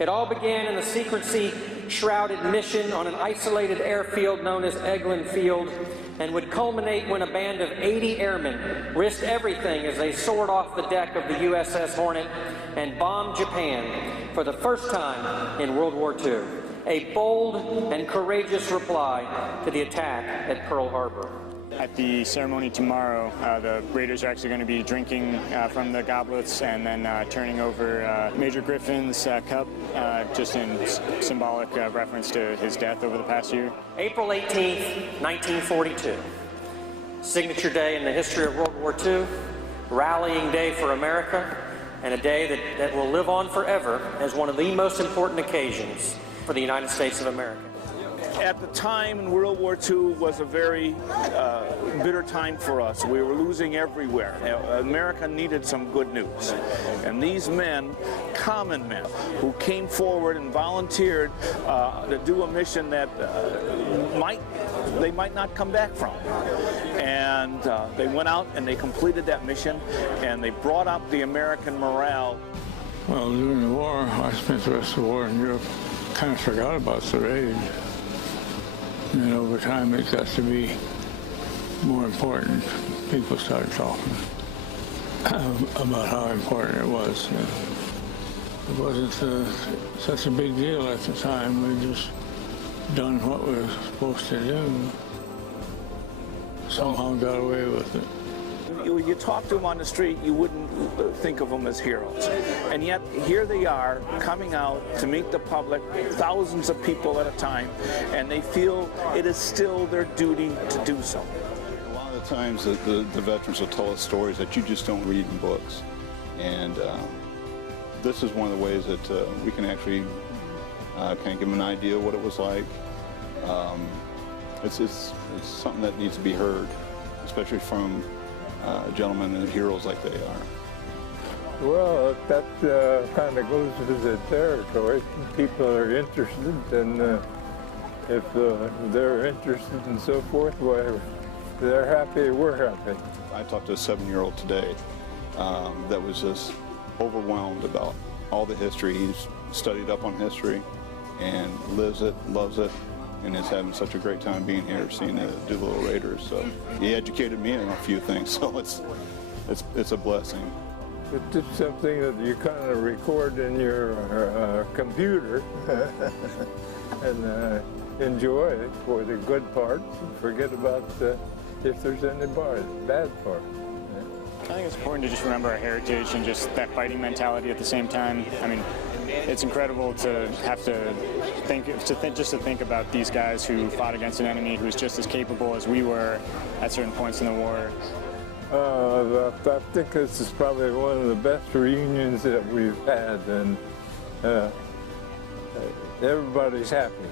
It all began in a secrecy-shrouded mission on an isolated airfield known as Eglin Field, and would culminate when a band of 80 airmen risked everything as they soared off the deck of the USS Hornet and bombed Japan for the first time in World War II. A bold and courageous reply to the attack at Pearl Harbor. At the ceremony tomorrow, the Raiders are actually going to be drinking from the goblets and then turning over Major Griffin's cup, just in symbolic reference to his death over the past year. April 18th, 1942. Signature day in the history of World War II, rallying day for America, and a day that will live on forever as one of the most important occasions for the United States of America. At the time in World War II was a very bitter time for us. We were losing everywhere. America needed some good news. And these men, common men, who came forward and volunteered to do a mission that they might not come back from. And they went out and they completed that mission, and they brought up the American morale. Well, during the war, I spent the rest of the war in Europe, kind of forgot about the raid. And then over time, it got to be more important. People started talking about how important it was. It wasn't such a big deal at the time. We just done what we were supposed to do. Somehow got away with it. When you talk to them on the street, you wouldn't think of them as heroes. And yet, here they are, coming out to meet the public, thousands of people at a time, and they feel it is still their duty to do so. A lot of the times, the veterans will tell us stories that you just don't read in books. And this is one of the ways that we can actually kind of give them an idea of what it was like. It's something that needs to be heard, especially from gentlemen and heroes like they are. Well, that kind of goes with the territory. People are interested, and if they're interested and so forth, well, they're happy, we're happy. I talked to a 7-year-old today that was just overwhelmed about all the history. He's studied up on history and lives it, loves it, and is having such a great time being here, seeing the Doolittle Raiders. So he educated me on a few things, so it's a blessing. It's just something that you kind of record in your computer and enjoy it for the good parts and forget about if there's any bad parts. I think it's important to just remember our heritage and just that fighting mentality at the same time. I mean, it's incredible to have to think about these guys who fought against an enemy who was just as capable as we were at certain points in the war. I think this is probably one of the best reunions that we've had, and everybody's happy.